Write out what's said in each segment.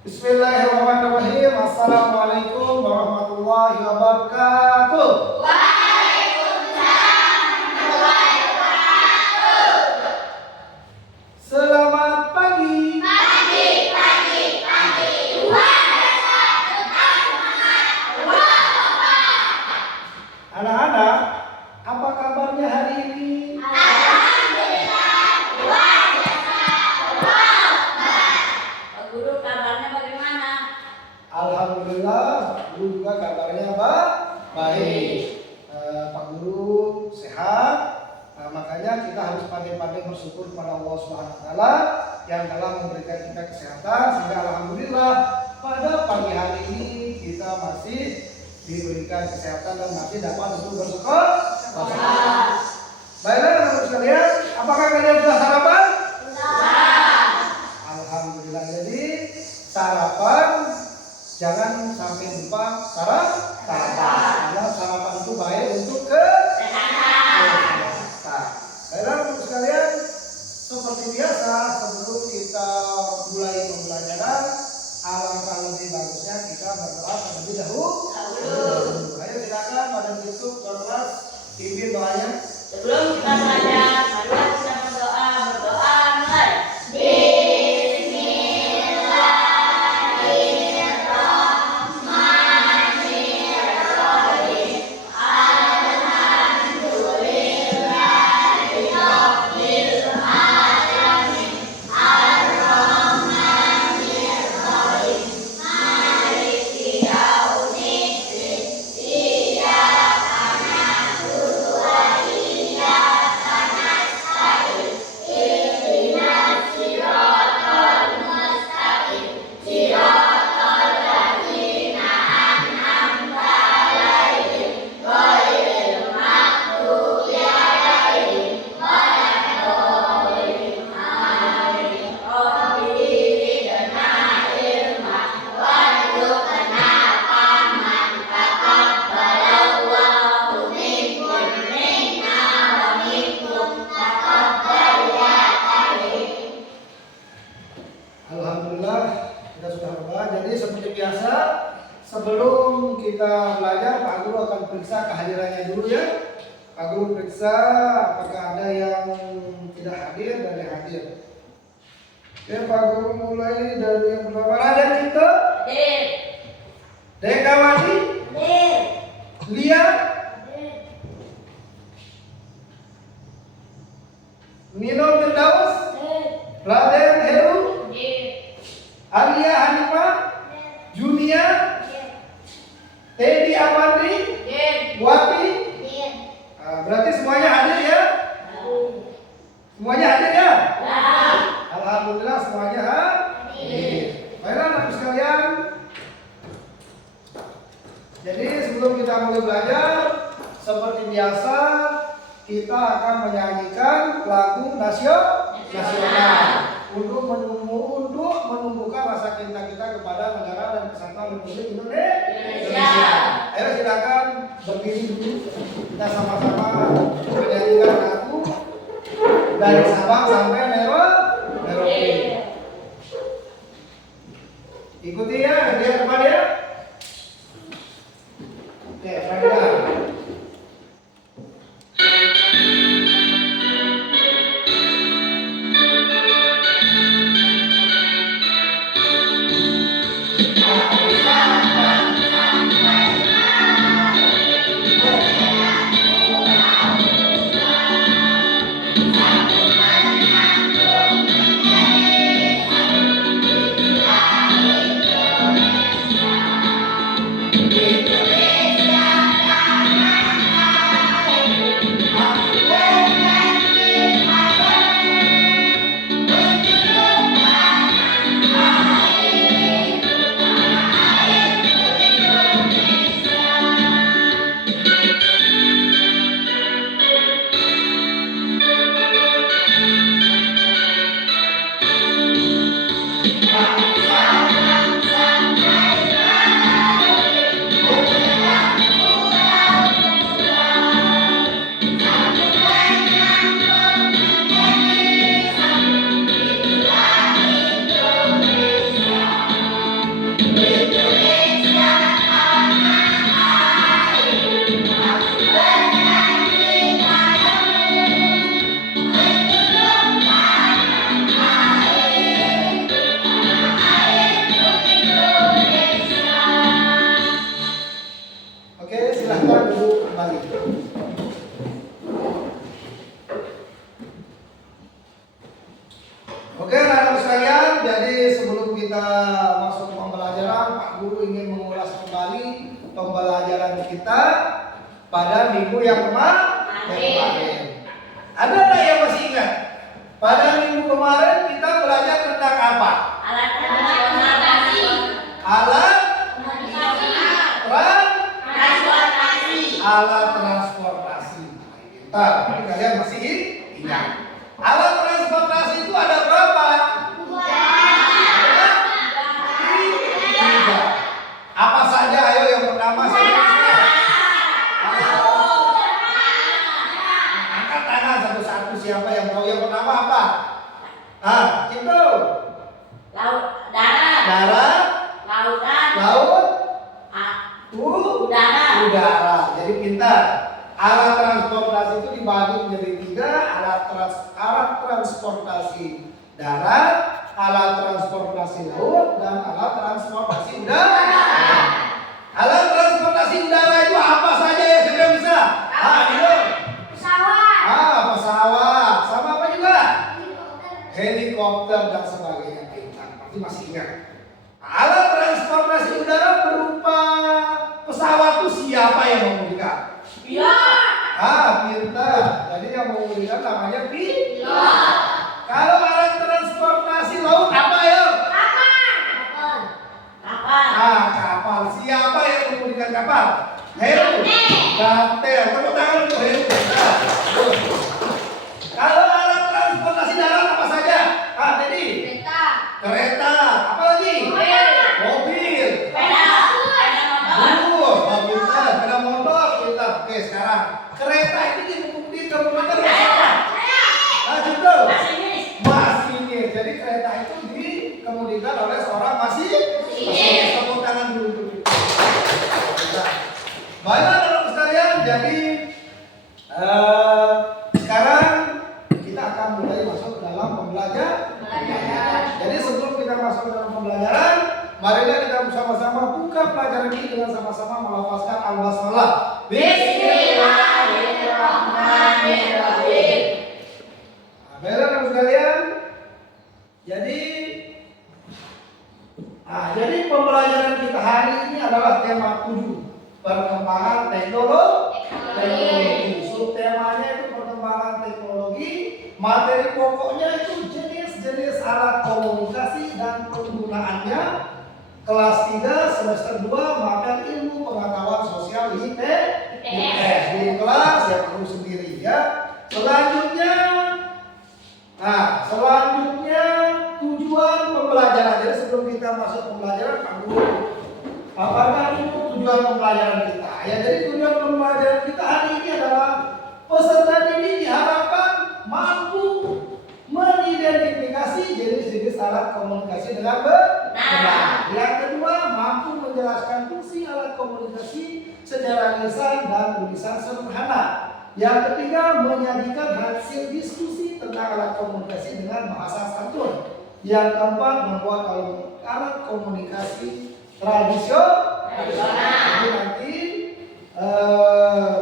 Bismillahirrahmanirrahim. Assalamualaikum warahmatullahi wabarakatuh. Selamat pagi. Anak-anak, apa kabarnya hari ini? Guru kabarnya bagaimana? Alhamdulillah, Guru juga kabarnya baik. Pak Guru sehat. Makanya kita harus pandai-pandai bersyukur kepada Allah Subhanahu wa taala yang telah memberikan kita kesehatan sehingga alhamdulillah pada pagi hari ini kita masih diberikan kesehatan dan masih dapat untuk bersyukur. Baiklah anak-anak sekalian, apakah kalian sudah sarapan? Alhamdulillah. Jadi sarapan jangan sampai lupa sarapan. Karena sarapan itu baik untuk kesehatan. Baiklah untuk sekalian, seperti biasa sebelum kita mulai pembelajaran, alangkah lebih bagusnya kita berdoa terlebih dahulu. Ayo silakan pada YouTube kelas pimpin doanya. Sebelum kita belajar, marilah kita berdoa mulai. Alhamdulillah kita sudah berdoa. Jadi seperti biasa sebelum kita belajar Pak Guru akan periksa kehadirannya dulu ya. Pak Guru periksa apakah ada yang tidak hadir dan yang hadir. Oke, Pak Guru mulai dari yang pertama. Ada kita? Dekawati? Lia? Nino Firdaus? Raden Heru? Alia Hanifah? Junia? Teddy Apandri? Wati? Berarti semuanya hadir ya? Semuanya hadir ya? Alhamdulillah semuanya hadir. Baiklah anak sekalian. Jadi sebelum kita mulai belajar, seperti biasa kita akan menyanyikan lagu nasional untuk menumbuhkan rasa cinta kita kepada negara dan kesatuan Republik Indonesia. Ayo silakan berdiri dulu, kita sama-sama menyanyikan lagu dari Sabang sampai Merauke. Ikuti ya, dia depan ya. Oke, baiklah. sebelum kita masuk ke pembelajaran, Pak Guru ingin mengulas kembali pembelajaran kita pada minggu yang kemarin. Ada nggak yang masih ingat? Pada minggu kemarin kita belajar tentang apa? Alat transportasi. Alat Transportasi. transportasi. Pintar. Ini kalian masih ingat? Alat transportasi itu ada berapa? Tiga. Apa saja? Ayo yang pertama saja. Angkat tangan satu-satu, siapa yang tahu yang pertama apa? Itu. Laut, darat. Darat, Lautan. laut, Udara. udara. Jadi pintar. Alat transportasi itu dibagi menjadi tiga. Alat transportasi darat, alat transportasi laut, dan alat transportasi udara. Alat transportasi udara itu apa saja ya sudah bisa? Itu. Pesawat. Pesawat. Sama apa juga? Helikopter dan sebagainya. Pintar. Pasti masih ingat. Alat transportasi udara berupa pesawat itu siapa yang mengemudikan? Pintar. Jadi yang mengemudikan namanya pilot. Kalau alat transportasi laut apa ya? Kapal. Kapal. Siapa yang mengemudikan kapal? Heru. Kapten. Tepuk tangan untuk Heru. Tuh. Kalau alat transportasi darat apa saja? Tadi. Kereta. Apa lagi? Mobil. Sepeda motor. Pintar. Sepeda motor. Pintar. Oke, sekarang kereta itu dikemudikan oleh siapa? Juga. Masinis. Jadi kereta itu dikemudikan oleh seorang masinis. Tepuk tangan dulu untuk itu. Baiklah teman-teman sekalian. Jadi sekarang kita akan mulai masuk ke dalam pembelajaran. Jadi sebelum kita masuk ke dalam pembelajaran, marilah kita bersama-sama buka pelajaran ini dengan sama-sama melafazkan al-basmalah. Bismillahirrahmanirrahim. Baiklah teman sekalian. Jadi pembelajaran kita hari ini adalah tema 7, perkembangan teknologi. Subtemanya itu perkembangan teknologi. Materi pokoknya itu jenis-jenis alat komunikasi dan penggunaannya. Kelas 3 semester 2 makan ilmu pengetahuan sosial IPS. Di kelas yang perlu sendiri ya. Selanjutnya tujuan pembelajaran. Jadi sebelum kita masuk pembelajaran, Pak Guru paparkan itu tujuan pembelajaran kita. Ya, jadi tujuan pembelajaran kita hari ini adalah peserta didik diharapkan mampu mengidentifikasi jenis-jenis alat komunikasi dengan benar. Yang kedua, mampu menjelaskan fungsi alat komunikasi secara lisan dan tulisan sederhana. Yang ketiga, menyajikan hasil diskusi tentang alat komunikasi dengan bahasa santun. Yang keempat, membuat alat komunikasi tradisional. Jadi nanti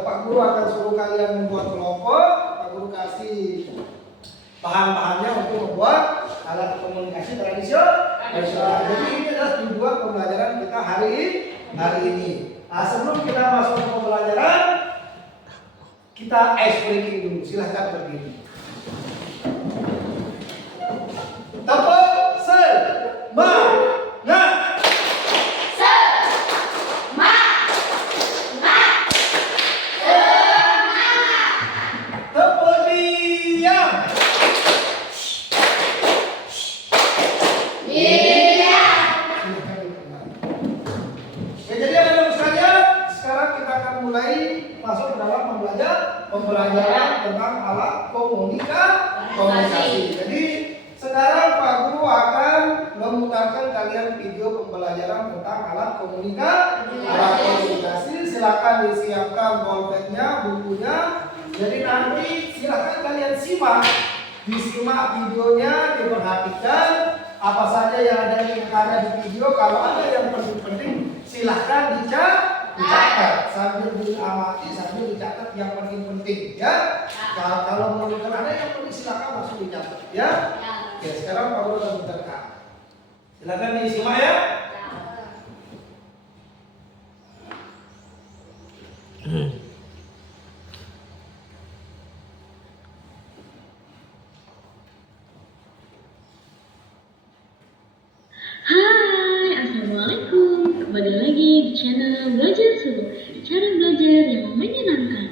Pak Guru akan suruh kalian membuat kelompok. Pak Guru kasih bahan-bahannya untuk membuat alat komunikasi tradisional. Jadi ini adalah tujuan pembelajaran kita hari ini. Sebelum kita masuk ke pembelajaran, kita ice breaking dulu. Silahkan berdiri. Tepuk semangat. Tepuk diam. Jadi anak-anak sekalian, sekarang kita akan mulai masuk ke dalam pembelajaran tentang alat komunikasi. Jadi sekarang Pak Guru akan memutarkan kalian video pembelajaran tentang alat komunikasi. Silakan disiapkan bolpennya, bukunya. Jadi nanti silakan kalian disimak videonya, diperhatikan apa saja yang ada di video. Kalau ada yang penting-penting, silakan dicatat sambil diamati, sambil dicatat yang penting-penting ya. Kalau memerlukan ada yang penting silakan langsung dicatat ya. Oke, sekarang Pak Guru akan menceritakan. Silakan disimak ya. Hai, Assalamualaikum. Kembali lagi di channel Belajar Subuh, cara belajar yang menyenangkan.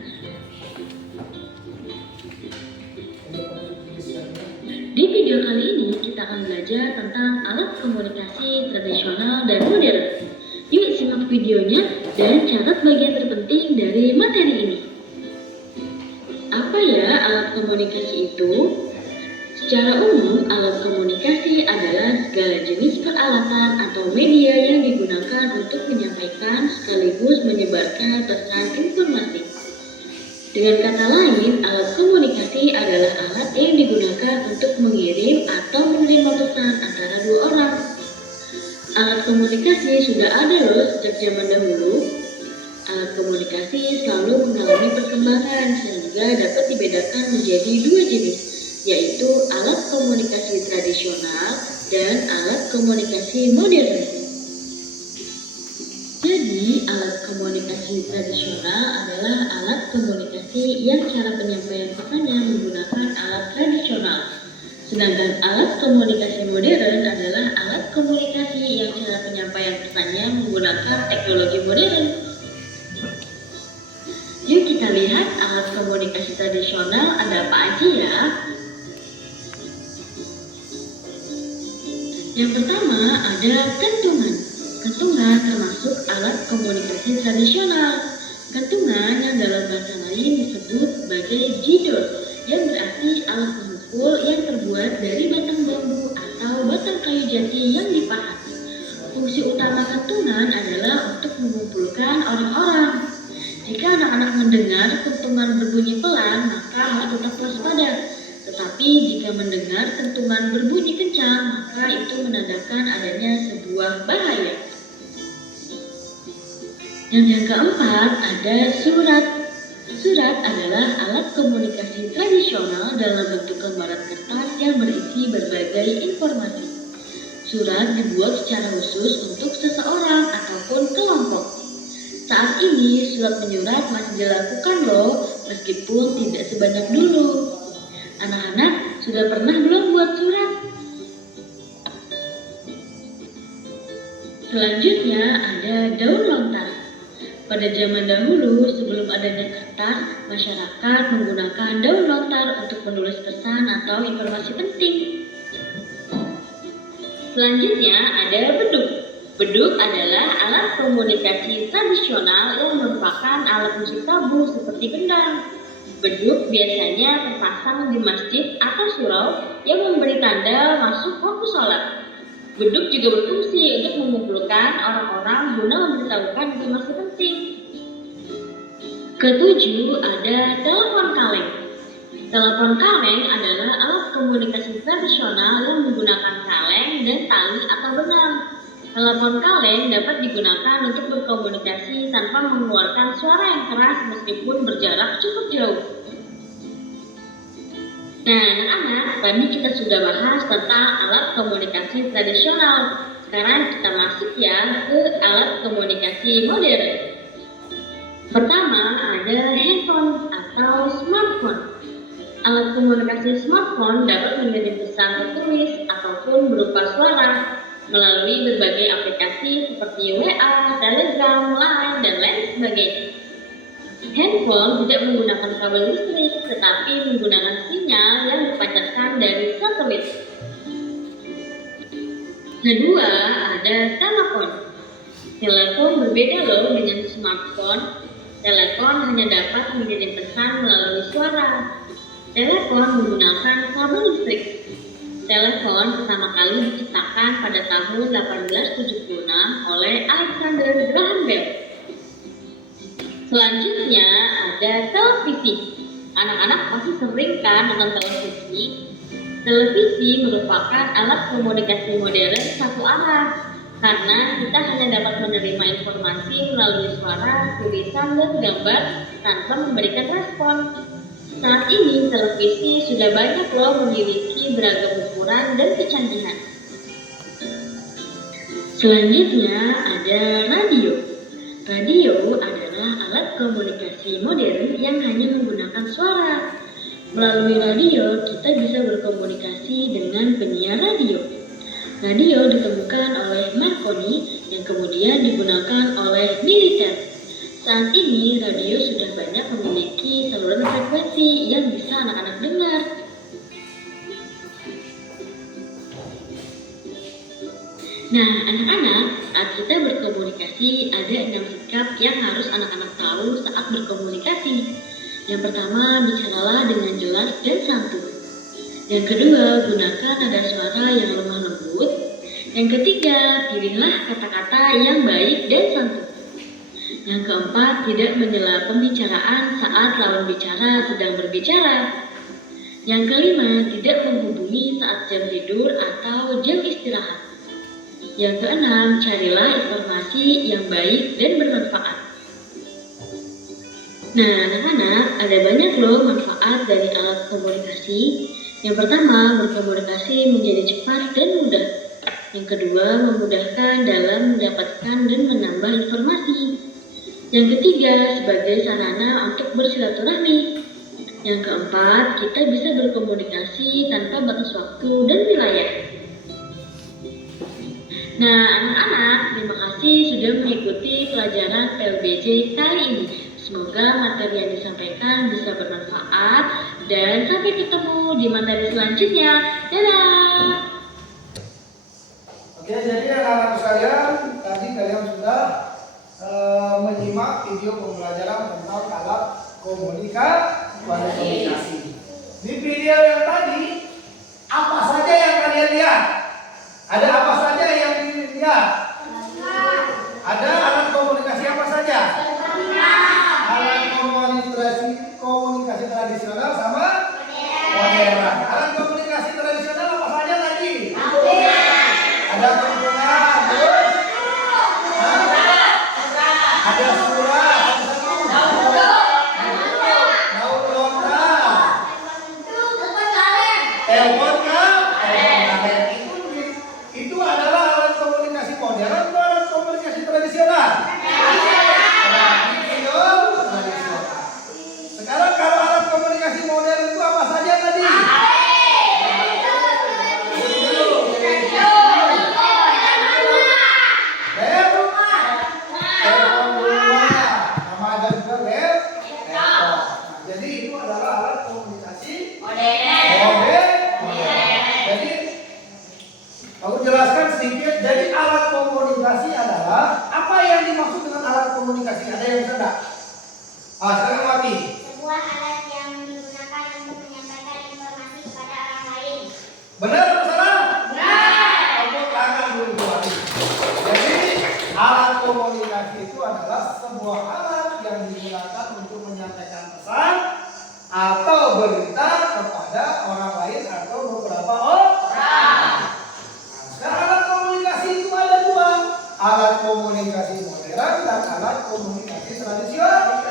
Di video kali ini kita akan belajar tentang alat komunikasi tradisional dan modern. Yuk simak videonya dan catat bagian terpenting dari materi ini. Apa ya alat komunikasi itu? Secara umum, alat komunikasi adalah segala jenis peralatan atau media yang digunakan untuk menyampaikan sekaligus menyebarkan pesan informasi. Dengan kata lain, alat komunikasi adalah alat yang digunakan untuk mengirim atau menerima pesan antara dua orang. Alat komunikasi sudah ada loh sejak zaman dahulu. Alat komunikasi selalu mengalami perkembangan sehingga dapat dibedakan menjadi dua jenis, yaitu alat komunikasi tradisional dan alat komunikasi modern. Jadi, alat komunikasi tradisional adalah alat komunikasi yang cara penyampaian pesannya menggunakan alat tradisional. Sedangkan alat komunikasi modern adalah alat komunikasi yang cara penyampaian pesannya menggunakan teknologi modern. Yuk kita lihat alat komunikasi tradisional ada apa aja ya. Yang pertama ada kentungan. Kentungan termasuk alat komunikasi tradisional. Kentungan yang dalam bahasa lain disebut sebagai jidor, yang berarti alat pemukul yang terbuat dari batang bambu atau batang kayu jati yang dipahat. Fungsi utama kentungan adalah untuk mengumpulkan orang-orang. Jika anak-anak mendengar kentungan berbunyi pelan, maka harus tetap waspada. Tetapi jika mendengar kentungan berbunyi kencang, maka itu menandakan adanya sebuah bahaya. Yang keempat ada surat. Surat adalah alat komunikasi tradisional dalam bentuk lembaran kertas yang berisi berbagai informasi. Surat dibuat secara khusus untuk seseorang ataupun kelompok. Saat ini surat menyurat masih dilakukan loh, meskipun tidak sebanyak dulu. Anak-anak sudah pernah belum buat surat? Selanjutnya ada daun lontar. Pada zaman dahulu, sebelum adanya kertas, masyarakat menggunakan daun lontar untuk menulis pesan atau informasi penting. Selanjutnya ada beduk. Beduk adalah alat komunikasi tradisional yang merupakan alat musik tabuh seperti gendang. Beduk biasanya terpasang di masjid atau surau yang memberi tanda masuk waktu sholat. Beduk juga berfungsi untuk mengumpulkan orang-orang guna memberitahukan informasi penting. Ketujuh ada telepon kaleng. Telepon kaleng adalah alat komunikasi tradisional yang menggunakan kaleng dan tali atau benang. Telepon kaleng dapat digunakan untuk berkomunikasi tanpa mengeluarkan suara yang keras meskipun berjarak cukup jauh. Nah, anak-anak, tadi kita sudah bahas tentang alat komunikasi tradisional. Sekarang kita masuk ya ke alat komunikasi modern. Pertama ada handphone atau smartphone. Alat komunikasi smartphone dapat mengirim pesan tertulis ataupun berupa suara melalui berbagai aplikasi seperti WA, Telegram, Line, dan lain sebagainya. Handphone tidak menggunakan kabel listrik, tetapi menggunakan sinyal yang dipancarkan dari satelit. Kedua, ada telepon. Telepon berbeda loh dengan smartphone. Telepon hanya dapat mengirim pesan melalui suara. Telepon menggunakan kabel listrik. Telepon pertama kali diciptakan pada tahun 1876 oleh Alexander Graham Bell. Selanjutnya ada televisi. Anak-anak pasti sering kan nonton televisi. Televisi merupakan alat komunikasi modern satu arah karena kita hanya dapat menerima informasi melalui suara, tulisan, dan gambar tanpa memberikan respon. Saat ini televisi sudah banyak loh memiliki beragam ukuran dan kecanggihan. Selanjutnya ada radio. Radio adalah alat komunikasi modern yang hanya menggunakan suara. Melalui radio, kita bisa berkomunikasi dengan penyiar radio. Radio ditemukan oleh Marconi yang kemudian digunakan oleh militer. Saat ini, radio sudah banyak memiliki saluran frekuensi yang bisa anak-anak dengar. Nah, anak-anak, saat kita berkomunikasi, ada 6 sikap yang harus anak-anak tahu saat berkomunikasi. Yang pertama, bicaralah dengan jelas dan santun. Yang kedua, gunakan nada suara yang lemah lembut. Yang ketiga, pilihlah kata-kata yang baik dan santun. Yang keempat, tidak menyela pembicaraan saat lawan bicara sedang berbicara. Yang kelima, tidak menghubungi saat jam tidur atau jam istirahat. Yang keenam, carilah informasi yang baik dan bermanfaat. Nah, anak-anak, ada banyak loh manfaat dari alat komunikasi. Yang pertama, berkomunikasi menjadi cepat dan mudah. Yang kedua, memudahkan dalam mendapatkan dan menambah informasi. Yang ketiga, sebagai sarana untuk bersilaturahmi. Yang keempat, kita bisa berkomunikasi tanpa batas waktu dan wilayah. Nah, anak-anak, terima kasih sudah mengikuti pelajaran PLBJ kali ini. Semoga materi yang disampaikan bisa bermanfaat dan sampai ketemu di materi selanjutnya. Dadah! Oke, jadi anak-anak sekalian, tadi kalian sudah menyimak video pembelajaran tentang alat komunikasi. Di video yang tadi, apa saja yang kalian lihat? Ada apa saja yang dilihat? Ada alat komunikasi apa saja? Alat komunikasi tradisional sama modern. Alat komunikasi tradisional apa saja tadi? Ada penghubungan, terus ada surat, daun lontar, telepon kan? Itu adalah alat komunikasi modern atau alat komunikasi tradisional? Tradisional. Sekarang kalau alat komunikasi modern itu apa saja tadi? Jadi itu adalah alat komunikasi modern. Jadi aku jelaskan sedikit. Jadi alat komunikasi adalah apa yang dimaksud dengan alat komunikasi? Ada yang bisa enggak? Silakan Wati. Sebuah alat yang digunakan untuk menyampaikan informasi kepada orang lain. Benar atau salah? Benar. Tepuk tangan dulu Wati. Jadi alat komunikasi itu adalah sebuah alat yang digunakan untuk menyampaikan pesan atau berita kepada orang lain atau beberapa orang. Nah, alat komunikasi itu ada dua, alat komunikasi modern dan alat komunikasi tradisional.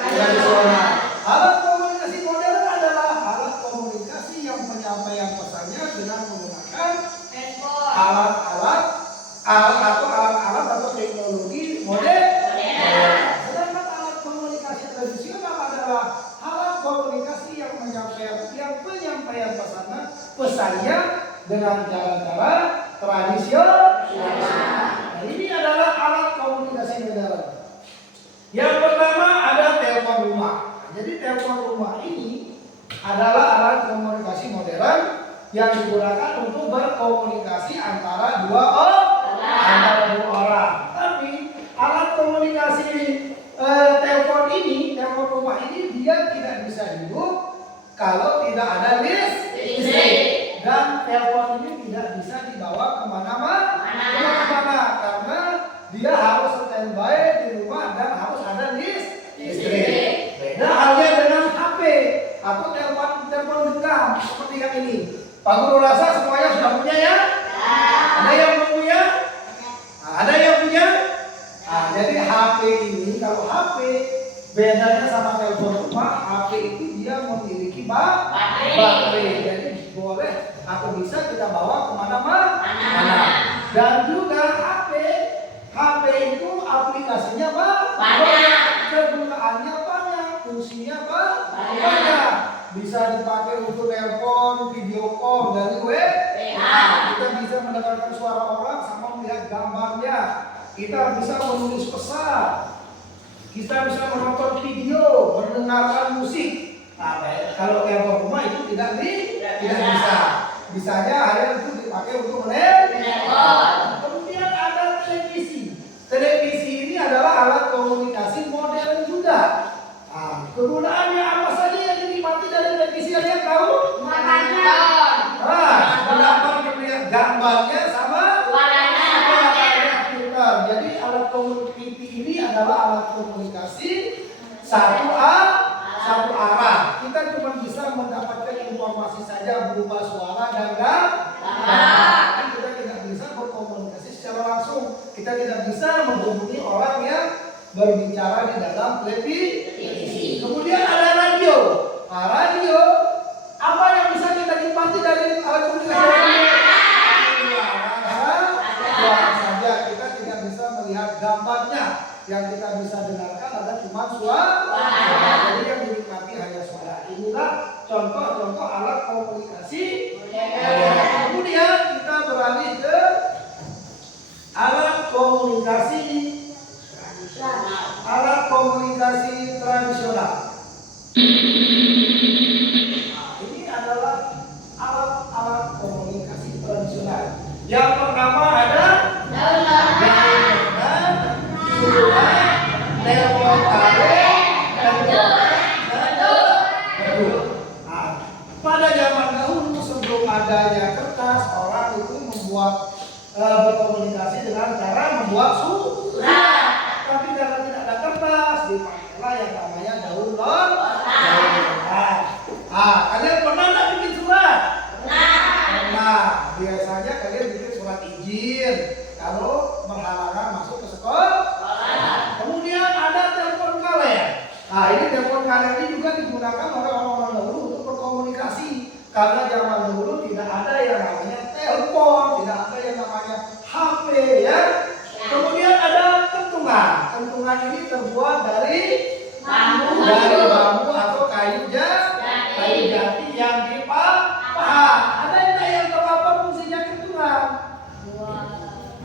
Alat komunikasi modern adalah alat komunikasi yang penyampaian pesannya dengan menggunakan alat-alat atau teknologi modern. Sedangkan alat komunikasi tradisional adalah alat komunikasi yang penyampaian pesannya dengan cara-cara tradisional. Nah, ini adalah alat komunikasi modern. Yang pertama ada telepon rumah. Jadi telepon rumah ini adalah alat komunikasi modern yang digunakan untuk berkomunikasi antara dua orang. Tapi alat komunikasi telepon rumah ini dia tidak bisa hidup kalau tidak ada listrik. Dan telepon ini tidak bisa dibawa kemana-mana karena dia harus standby di rumah dan harus ada listrik. Beda halnya dengan HP atau telepon genggam seperti yang ini. Pak Guru rasa semuanya sudah punya ya? Ada yang belum punya? Ada yang punya? Jadi HP ini, kalau HP bedanya sama telepon rumah, HP itu dia memiliki baterai. Jadi boleh atau bisa kita bawa kemana-mana. Dan juga HP bisa dipakai untuk telepon, video call dari WA. Kita bisa mendengarkan suara orang sama melihat gambarnya. Kita bisa menulis pesan. Kita bisa menonton video, mendengarkan musik. Nah, kalau telepon rumah itu tidak bisa. Bisanya hanya untuk dipakai untuk menelpon. Kemudian ada televisi. Televisi ini adalah alat komunikasi modern juga. Nah, kegunaannya apa saja yang dinikmati dari televisi? Ada yang tahu? Mendapat melihat gambarnya sama suaranya filter. Jadi alat komunikasi ini adalah alat komunikasi satu arah. Kita cuma bisa mendapatkan informasi saja berupa suara dan gambar. Kita tidak bisa berkomunikasi secara langsung. Kita tidak bisa menghubungi orang yang berbicara di dalam televisi. Kemudian ada radio. Nah, radio apa yang bisa kita nikmati dari alat komunikasi? Suara saja. Kita tidak bisa melihat gambarnya. Yang kita bisa dengarkan adalah cuma suara. Jadi yang dinikmati hanya suara. Inilah contoh-contoh alat komunikasi. Kemudian kita beralih ke alat komunikasi tradisional. Nah, ini adalah alat komunikasi tradisional. Yang pertama ada telepon tarik, pada zaman dahulu sebelum adanya kertas, orang itu berkomunikasi dengan cara membuat surat. Tapi karena tidak ada kertas, dipakailah yang namanya daun lontar. Kalian pernah nggak bikin surat? Pernah. Biasanya kalian bikin surat izin kalau berhalangan masuk ke sekolah. Kemudian ada telepon kaleng. Ini telepon kaleng ini juga digunakan oleh orang-orang dahulu untuk berkomunikasi. Karena zaman dahulu tidak ada yang namanya telepon, tidak ada yang namanya HP ya. Kemudian ada kentungan. Kentungan ini terbuat dari bambu atau kayu jati yang dipahat. Ada yang tahu apa fungsinya kentungan?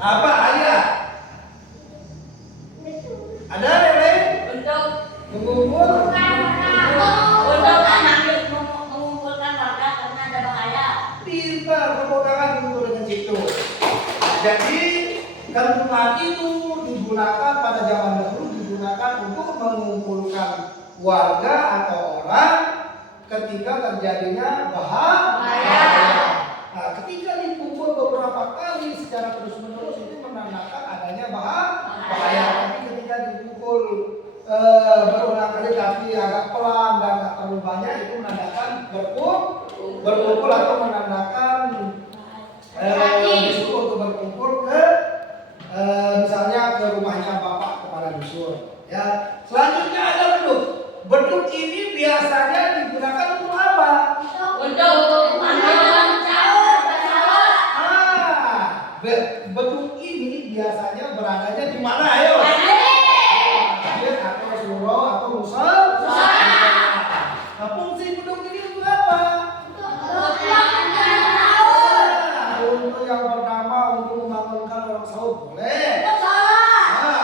Apa ayah? Ada Lele? Untuk mengumpulkan warga karena ada bahaya. Pintar, tepuk tangan dulu dengan situ. Jadi kentungan itu digunakan pada zaman dahulu digunakan untuk mengumpulkan warga atau orang ketika terjadinya bahaya. Nah, ketika dipukul beberapa kali secara terus-menerus itu menandakan adanya bahaya. Tapi ketika dipukul berulang kali tapi agak pelan dan tak terlalu banyak itu menandakan berkumpul atau menandakan disuruh untuk berkumpul ke misalnya ke rumahnya bapak kepala dusun. Ya. Selanjutnya ada beduk. Beduk ini biasanya digunakan untuk apa? Untuk beduk ini biasanya beradanya di mana? Ayo. Atau surau atau musal. Nah, fungsi beduk ini untuk apa? Untuk yang pertama untuk membangunkan orang sahur boleh.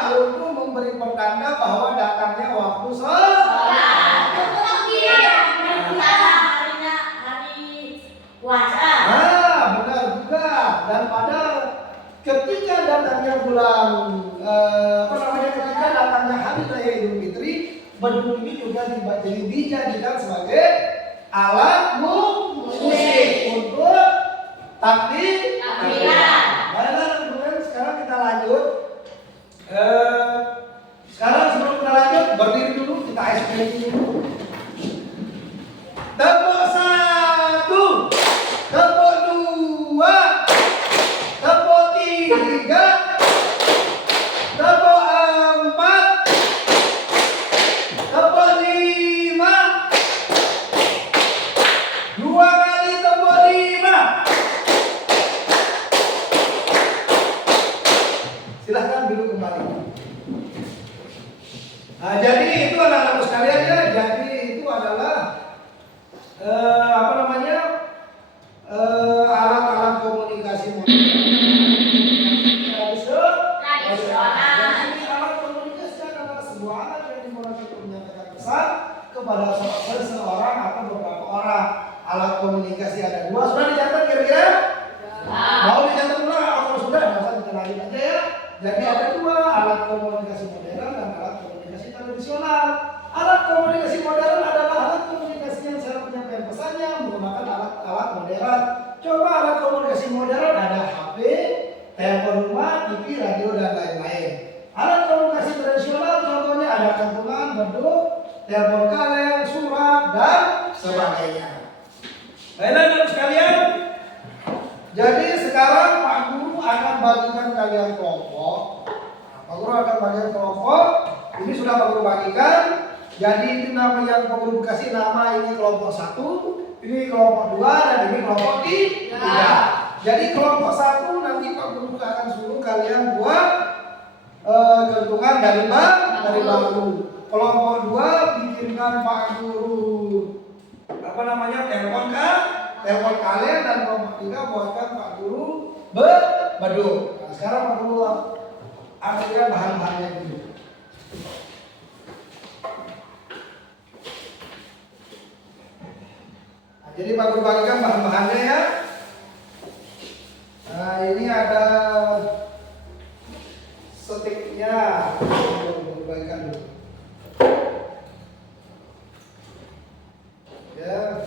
Untuk memberi pertanda bahwa datangnya waktu sholat. Puasa. Benar juga. Dan pada ketika datangnya bulan ketika datangnya hari raya Idul Fitri, beduk ini juga dijadikan sebagai alat musik untuk takbiran. Baiklah teman-teman, sekarang kita lanjut. Sekarang sebelum kita lanjut, berdiri dulu, kita explain dulu. Tepuk 1, tepuk 2, tepuk 3, tepuk 4, tepuk 5, 2 kali tepuk 5. Silahkan duduk kembali. Nah, jadi itu anak-anak sekalian ya, jadi itu adalah apa namanya, alat-alat komunikasi modern. Tradisional. Jadi alat komunikasi adalah sebuah alat yang digunakan untuk menyampaikan pesan kepada seseorang atau beberapa orang. Alat komunikasi ada dua. Sudah dicatat kira-kira? Mau dicatat pula? Kalau sudah, masa kita lanjut aja ya. Jadi ada dua, alat komunikasi modern dan alat komunikasi tradisional. Alat komunikasi modern adalah alat komunikasi yang cara penyampaian pesannya menggunakan alat-alat modern. Coba alat komunikasi modern ada HP, telepon rumah, TV, radio dan lain-lain. Alat komunikasi tradisional contohnya ada kantongan, beduk, telepon kaleng, surat dan sebagainya. Baiklah sekalian. Jadi sekarang Pak Guru akan bagikan kalian kelompok. Pak Guru akan bagikan kelompok. Ini sudah Pak Guru bagikan. Jadi ini nama yang Pak Guru kasih nama ini kelompok 1, ini kelompok 2 dan ini kelompok 3. Jadi kelompok 1 nanti Pak Guru akan suruh kalian buat kentungan dari Guru. Kelompok 2 bikinkan Pak Guru apa namanya telepon kalian, dan kelompok 3 buatkan Pak Guru beduk. Nah, sekarang Pak Guru ambilkan bahan-bahannya dulu. Nah, jadi Pak Guru bagikan bahan-bahannya ya. Nah, ini ada stiknya, Guru bagikan dulu. Ya.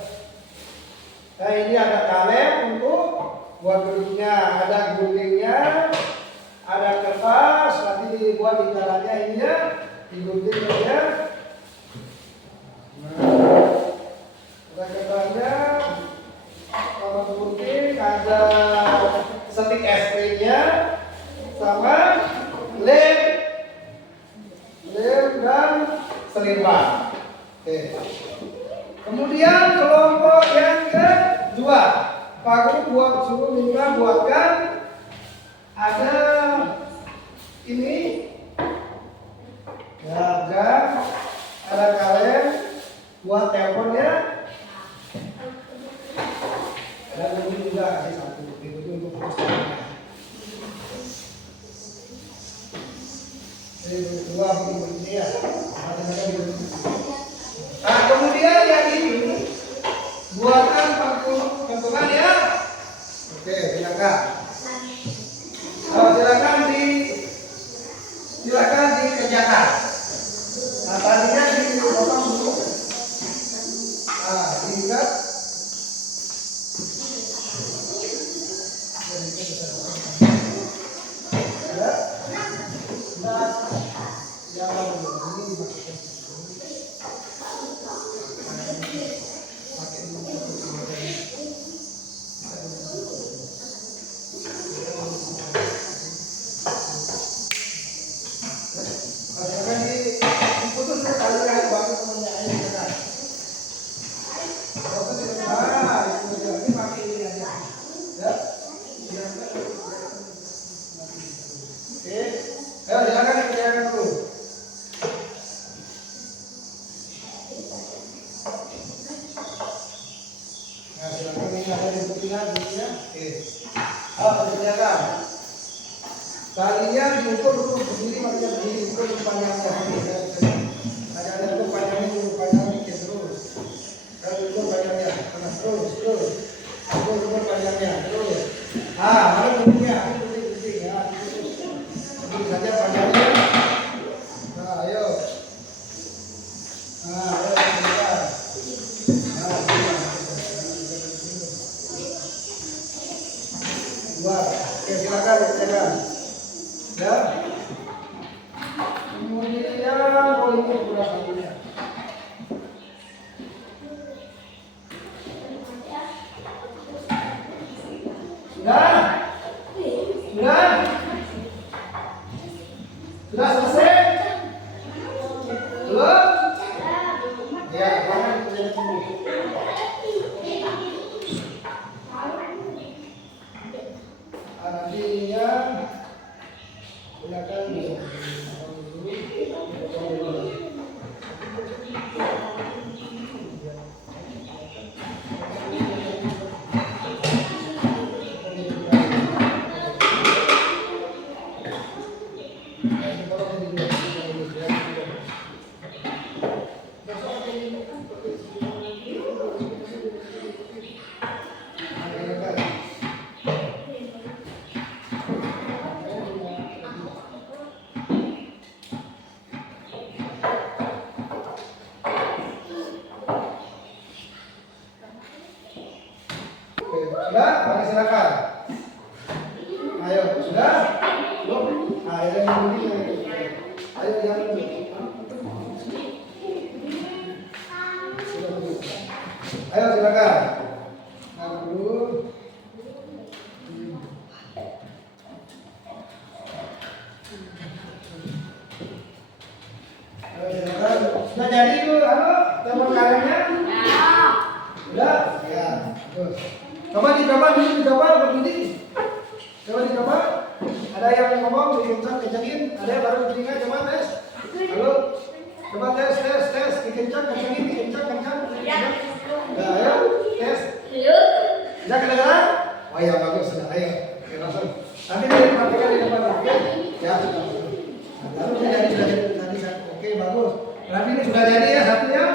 Nah, ini ada kaleng untuk buat beduknya, ada guntingnya, ada kertas, nanti dibuat ikatannya ini ya, digunting ya. Nah, ada kertasnya, sama gunting, ada stik es krimnya, sama lem dan selirban. Oke. Kemudian kelompok yang kedua, Pak Guru suruh minta buatkan ada ini, ya kan? Ada kaleng buat teleponnya, dan ini juga kasih satu, itu untuk putus teleponnya. Ini dua begini ya, nah kemudian yang ini buatkan kentungan ya. Oke, silakan. Silakan dikerjakan. Nah tadinya dipotong dulu. Nah diikat. Ya. Nah, yang ini dimasukkan. Kalian diukur dulu berdiri, makanya berdiri ukur panjangnya. Ada ukur panjangnya dulu, panjangnya dikit terus. Kalau ukur panjangnya, terus. Ukur panjangnya terus. Mana bentuknya? Berdiri ya. Berdiri saja panjangnya. Nah, ayo. Sebentar. Dua. Oke, silakan. Ya. Kemudian ini udah satunya. Sudah selesai? Belum? Ya, jangan kerjain dulu. Nantinya silakan Sudah? Mari silakan. Ayo, sudah? Belum? Nah, yang ini. Ayo yang ini. Ayo silakan. Nah, dulu. Ayo silakan. Sudah jadi itu, teman karyanya? Sudah? Ya, bagus. Coba dicoba berdiri. Coba dicoba. Ada yang ngomong, dikencangin. Ada yang baru telinga, coba tes. Halo. Coba tes. Dikencang. Nah, ayo, tes. Bisa kedengaran? Oh ya, bagus. Sudah, ayo. Oke, langsung. Nanti diperhatikan di depan. Oke? Ya, sudah. Nah, baru sudah jadi tadi satu. Oke, bagus. Berarti ini sudah jadi ya satunya.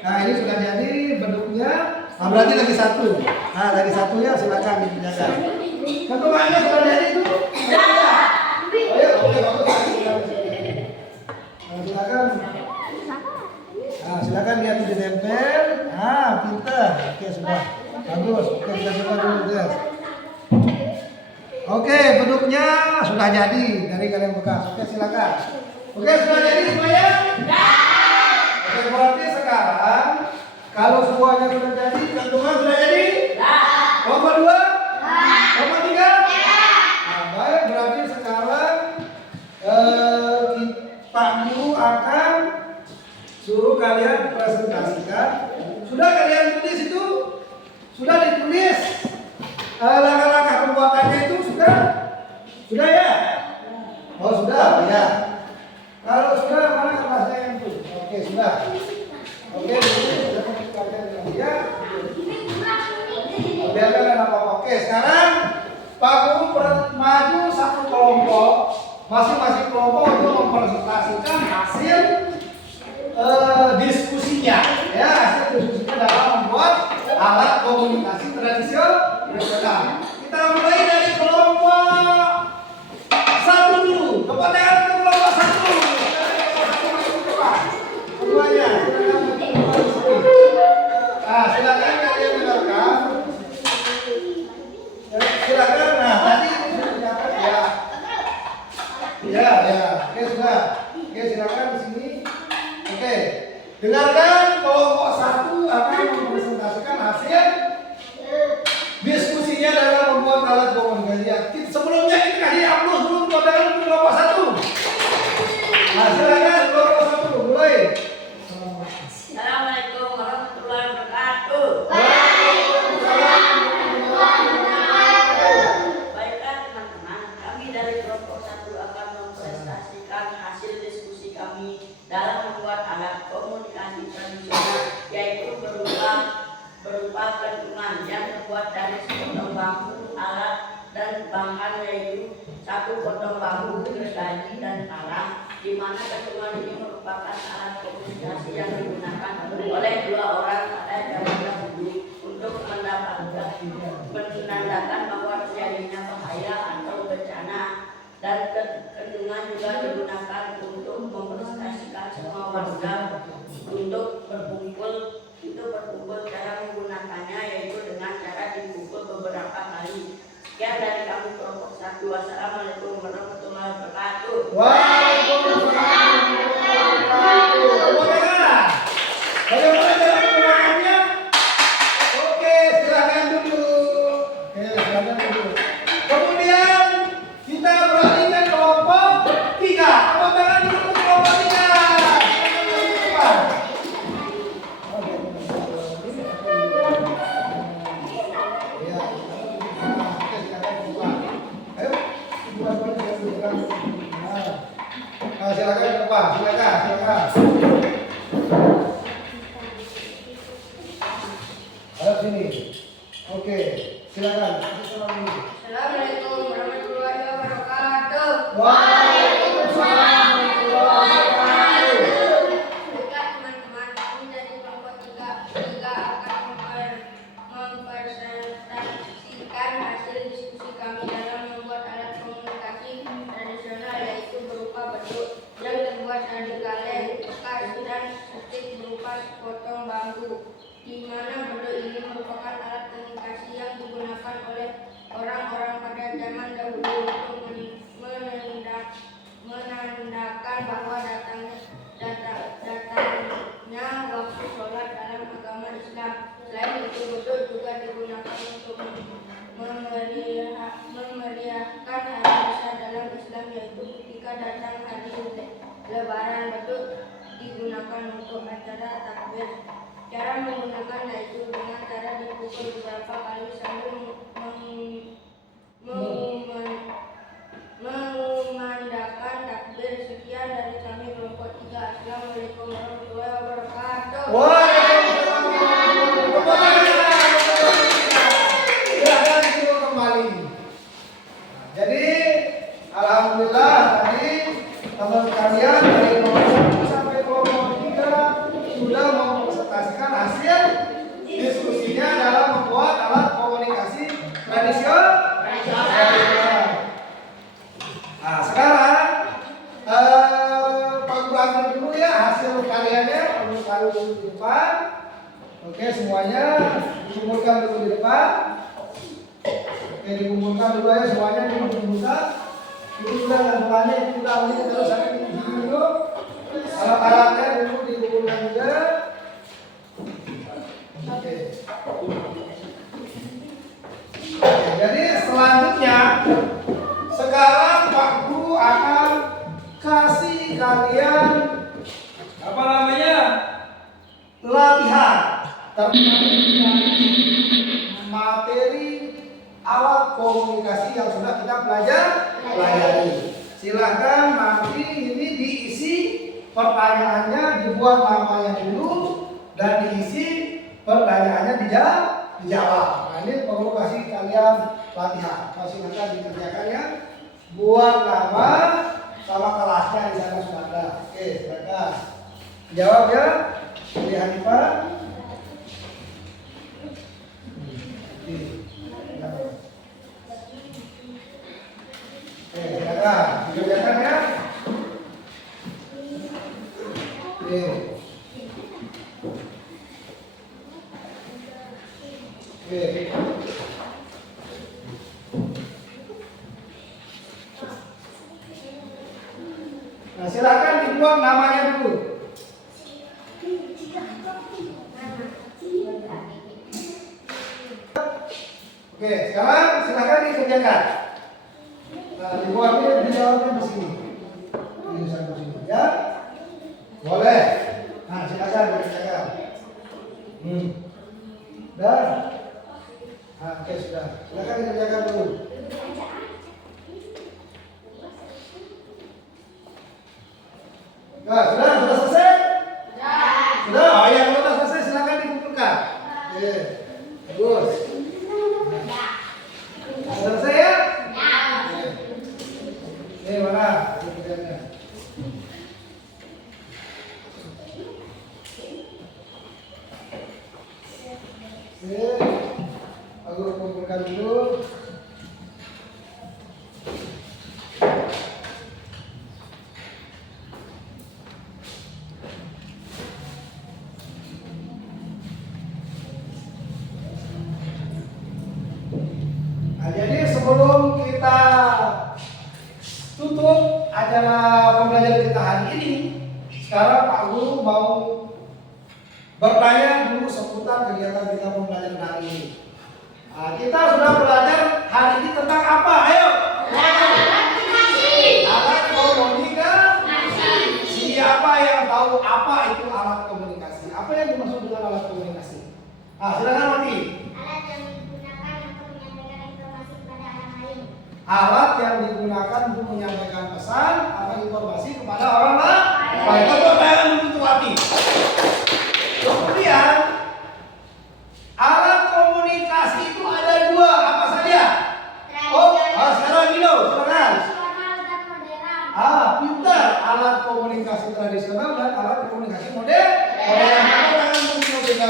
Nah, ini sudah jadi bentuknya. Nah, berarti lagi satu. Nah, lagi satunya silakan dikerjakan. Ketuanya sudah jadi itu? Ayo, oke, bagus. Nah, silakan. Nah, silakan lihat di tempel. Nah, pintar. Oke, sudah. Bagus. Oke, kita coba dulu tes. Oke, bentuknya sudah jadi dari kalian bekas. Oke, silakan. Oke, sudah jadi semuanya? Oke, berarti sekarang kalau semuanya sudah jadi, gantungan sudah jadi? Kelompok 2? Kelompok 3? Nah, baik, berarti sekarang Pak Guru akan suruh kalian presentasikan. Sudah kalian tulis itu? Sudah ditulis langkah-langkah pembuatannya itu? Sudah? Sudah ya? Oh sudah, ya. Kalau sudah, mana kertasnya yang itu? Oke, sudah. Oke, ya. Biarkan ada apa-apa. Oke, sekarang Pak Guru maju satu kelompok, masing-masing kelompok untuk mempresentasikan hasil diskusinya, ya, hasil diskusinya dalam membuat alat komunikasi tradisional. Kita mulai dari kelompok 1 dulu. Tepuk tangan untuk kelompok 1. Semuanya. Nah, silakan kalian dengarkan. Silakan. Nah, tadi silakan ya. Ya. Oke, sudah. Oke, silakan di sini. Oke. Dengarkan kelompok 1 akan mempresentasikan hasil diskusinya dalam membuat alat komunikasi. Sebelumnya kita kasih aplaus dulu kepada kelompok 1. Nah, silakan kelompok 1 mulai. Assalamualaikum warahmatullahi wabarakatuh. Baiklah teman-teman, kami dari kelompok 1 akan mempresentasikan hasil diskusi kami dalam membuat alat komunikasi tradisional, yaitu berupa gantungan yang terbuat dari sepotong bambu, alat dan bahan yaitu 1 potong bambu, gergaji dan karang, di mana gantungan ini merupakan alat komunikasi yang digunakan oleh 2 orang pada zaman dahulu untuk menandakan bahwa terjadinya bahaya atau bencana, dan gantungan juga digunakan untuk mempresentasikan semua warga untuk berkumpul. Cara menggunakannya yaitu dengan cara dipukul beberapa kali. Sekian dari kami kelompok 1. Wassalamualaikum warahmatullahi wabarakatuh. Waalaikumsalam warahmatullahi wabarakatuh. Bagaimana cara menggunakannya? Oke, silakan duduk. Kemudian kita beralih ke kelompok 3. Tepuk tangan dulu untuk kelompok 3. Silakan ke depan, silakan. Ada sini. Oke, silakan. Assalamualaikum warahmatullahi wabarakatuh. Waalaikumsalam berupa tali kaleng, bekas, dan stik berupa sepotong bambu, di mana bentuk ini merupakan alat komunikasi yang digunakan oleh orang-orang pada zaman dahulu untuk menandakan bahwa datangnya waktu sholat dalam agama Islam. Selain itu, beduk juga digunakan untuk memeriahkan hari besar dalam Islam, yaitu ketika datang hari Lebaran. Beduk digunakan untuk acara takbir. Cara menggunakannya itu dengan cara dipukul beberapa kali sambil mengumandangkan takbir. Sekian dari kami kelompok 3. Assalamualaikum warahmatullahi wabarakatuh. Waalaikumsalam warahmatullahi wabarakatuh. Silakan duduk kembali. Jadi alhamdulillah tadi teman kalian dari kelompok 1 sampai kelompok 3 sudah mempresentasikan hasil diskusinya dalam membuat alat komunikasi tradisional. Nah, sekarang Pak Guru ambil dulu ya hasil karyanya. Pak Guru taruh dulu di depan. Oke, semuanya dikumpulkan dulu di depan. Oke, dikumpulkan dulu ya semuanya, dikumpulkan. Itu sudah gambarannya, itu sudah ini terus saya ini dulu. Alat-alatnya dulu dikumpulkan juga. Oke. Jadi selanjutnya sekarang Pak Guru akan kasih kalian apa namanya latihan terkait materi alat komunikasi yang sudah kita pelajari. Silahkan nanti ini diisi pertanyaannya, dibuat namanya dulu dan diisi pertanyaannya dijawab. Nah, ini perlu kasih kalian latihan. Silahkan dikerjakan ya. Buat nama sama kelasnya di sana sudah ada. Oke, silakan jawab ya. Pilih Hanifah. Oke, silakan dikerjakan ya. Oke. Oke. Nah, silakan dibuat namanya dulu. Oke, sekarang silakan dikerjakan. Nah, dibuatnya dijawabnya di sini. Di sini, ya. Boleh. Nah, silakan dikerjakan. Dan nah, oke sudah. Silakan dikerjakan dulu. Nah, sudah selesai? Sudah. Oh ya, kalau sudah selesai silakan dikumpulkan. Oke. Bagus. Nah, selesai ya? Oke. Ini mana kerjanya? Oke. Aku kumpulkan dulu. Nah, jadi sebelum kita tutup acara pembelajaran kita hari ini, sekarang Pak Guru mau bertanya dulu seputar kegiatan kita pembelajaran hari ini. Nah, kita sudah belajar hari ini tentang apa? Ayo. Alat komunikasi. Siapa yang tahu apa itu alat komunikasi? Apa yang dimaksud dengan alat komunikasi? Nah, silakan Mati. Alat yang digunakan untuk menyampaikan pesan atau informasi kepada orang lain. Baik, tepuk tangan dulu untuk Wati. Kemudian alat komunikasi itu ada dua, apa saja? Sekarang Dino, silakan. Pintar. Alat komunikasi tradisional dan alat komunikasi modern. Tepuk tangan untuk Dino.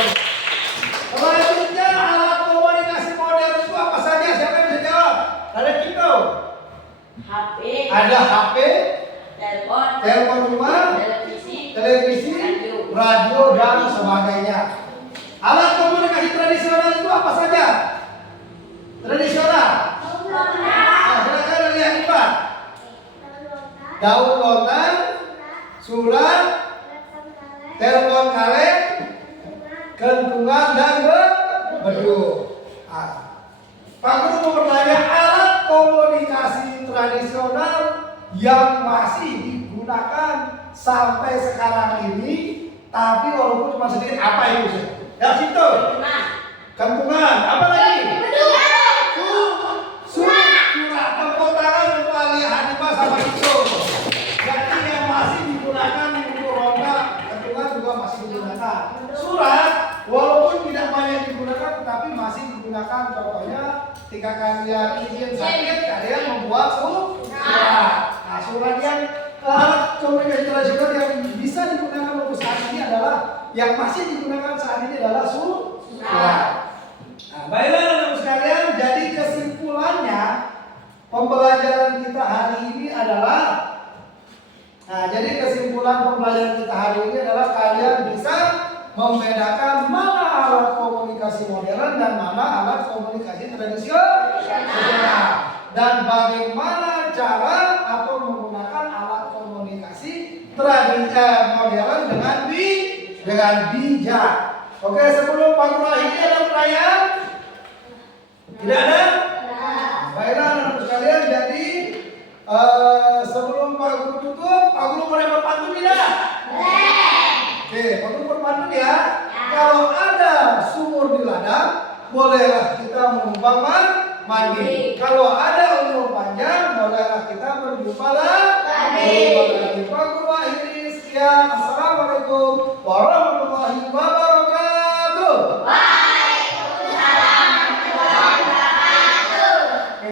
Selanjutnya alat komunikasi modern itu apa saja? Siapa yang bisa jawab? Ada Cipto. HP. Ada HP. Telepon. telepon rumah, televisi, radio dan sebagainya. Alat komunikasi tradisional itu apa saja? Tradisional. Nah, silakan lihat Pak. Daun lontar, surat, telepon kaleng, kentungan dan beduk. Pak Guru mau bertanya, alat komunikasi tradisional yang masih digunakan sampai sekarang ini, tapi walaupun cuma sedikit, apa itu? Ya situ. Kentungan. Apa lagi? Surat. Tepuk tangan untuk Ali Hanifah sama itu. Jadi yang masih digunakan untuk ronda, kentungan juga masih digunakan. Surat, walaupun tidak banyak digunakan, tetapi masih digunakan. Contohnya, ketika kalian izin sakit, kalian membuat surat. Nah, surat yang alat komunikasi tradisional yang bisa digunakan untuk saat ini adalah, yang masih digunakan saat ini adalah surat. Nah, baiklah anak-anak sekalian, jadi kesimpulannya pembelajaran kita hari ini adalah, kalian bisa membedakan mana alat komunikasi modern dan mana alat komunikasi tradisional, dan bagaimana cara atau menggunakan alat komunikasi modern dengan bijak. Oke, sebelum Pak Guru ini ada pertanyaan? Tidak ada? Baiklah anak-anak sekalian, jadi sebelum Pak Guru tutup, Pak Guru boleh berpantun tidak? Oke, Pak Guru berpantun ya. Kalau ada sumur di ladang, bolehlah kita menumpang mandi. Kalau ada umur panjang, bolehlah kita berjumpa lagi. Pak Guru akhiri, sekian. Assalamualaikum warahmatullahi wabarakatuh.